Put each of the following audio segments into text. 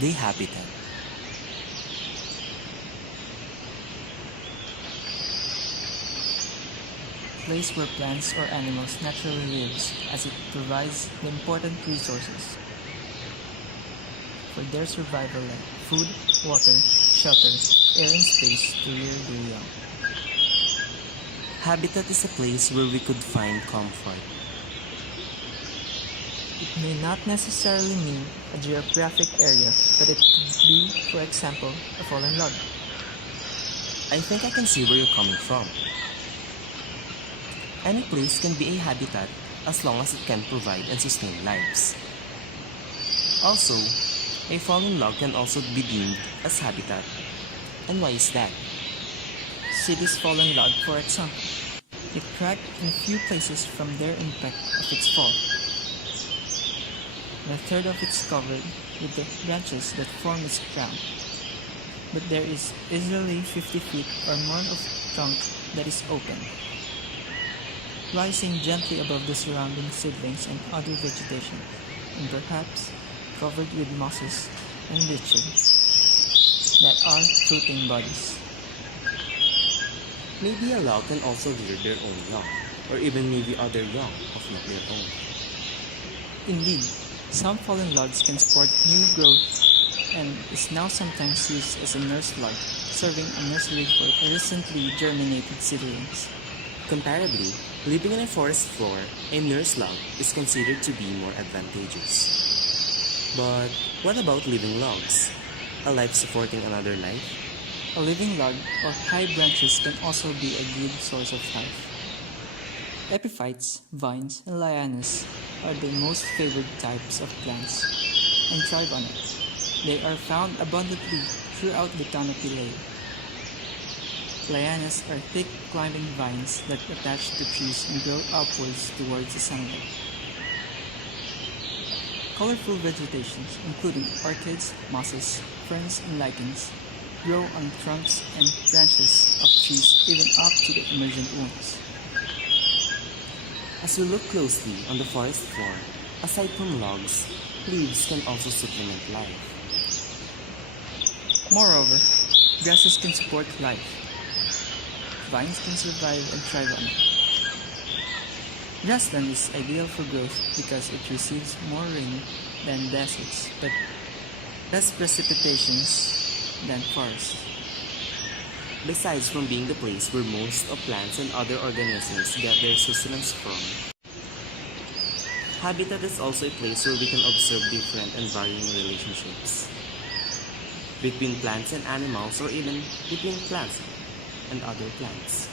The habitat. Place where plants or animals naturally lives, as it provides the important resources for their survival like food, water, shelter, air and space to rear their young. Habitat is a place where we could find comfort. It may not necessarily mean a geographic area, but it could be, for example, a fallen log. I think I can see where you're coming from. Any place can be a habitat as long as it can provide and sustain lives. Also, a fallen log can also be deemed as habitat. And why is that? City's fallen log, for example. It cracked in a few places from their impact of its fall. A third of it's covered with the branches that form its crown. But there is easily 50 feet or more of trunk that is open, rising gently above the surrounding seedlings and other vegetation, and perhaps covered with mosses and lichens that are fruiting bodies. Maybe a log can also rear their own young, or even maybe other young of not their own. Indeed, some fallen logs can support new growth and is now sometimes used as a nurse log, serving a nursery for recently germinated seedlings. Comparably, living on a forest floor, a nurse log is considered to be more advantageous. But what about living logs? A life supporting another life? A living log or high branches can also be a good source of life. Epiphytes, vines, and lianas are the most favored types of plants and thrive on it. They are found abundantly throughout the canopy layer. Lianas are thick climbing vines that attach to trees and grow upwards towards the sunlight. Colorful vegetations, including orchids, mosses, ferns, and lichens, grow on trunks and branches of trees even up to the emergent ones. As we look closely on the forest floor, aside from logs, leaves can also supplement life. Moreover, grasses can support life. Vines can survive and thrive on it. Grassland is ideal for growth because it receives more rain than deserts, but less precipitations than forests. Besides from being the place where most of plants and other organisms get their sustenance from, habitat is also a place where we can observe different and varying relationships between plants and animals, or even between plants and other plants.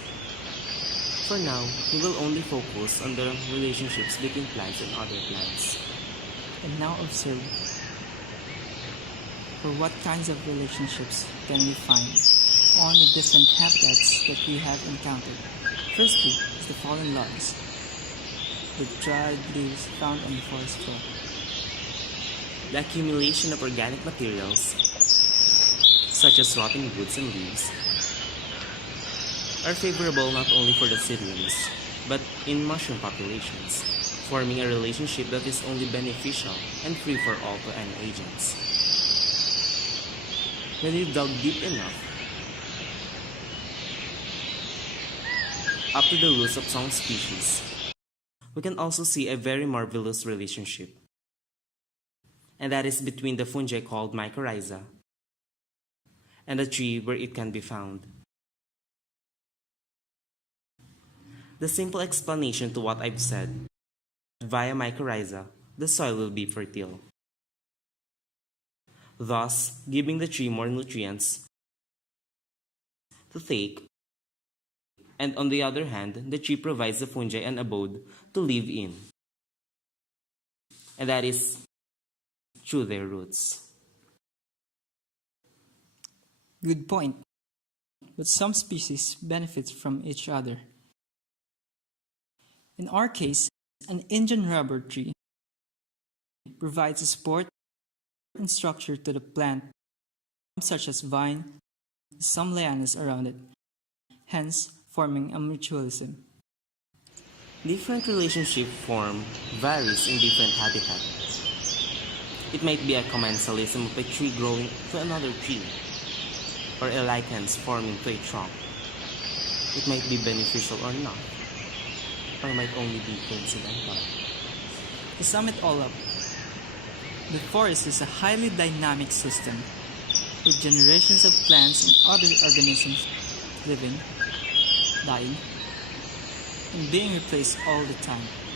For now, we will only focus on the relationships between plants and other plants. And now observe for what kinds of relationships can we find on the different habitats that we have encountered. Firstly is the fallen logs, the dried leaves found on the forest floor. The accumulation of organic materials, such as rotting woods and leaves, are favorable not only for the seedlings, but in mushroom populations, forming a relationship that is only beneficial and free for all to any agents. When you dug deep enough, up to the roots of some species, we can also see a very marvelous relationship, and that is between the fungi called mycorrhiza and the tree where it can be found. The simple explanation to what I've said: via mycorrhiza, the soil will be fertile, thus giving the tree more nutrients to take, and on the other hand, the tree provides the fungi an abode to live in, and that is through their roots. Good point. But some species benefit from each other. In our case, an Indian rubber tree provides support and structure to the plant, such as vine, some lianas around it, hence forming a mutualism. Different relationship form varies in different habitats. It might be a commensalism of a tree growing to another tree, or a lichens forming to a trunk. It might be beneficial or not, or might only be coincidental. To sum it all up, the forest is a highly dynamic system with generations of plants and other organisms living, dying, and being replaced all the time.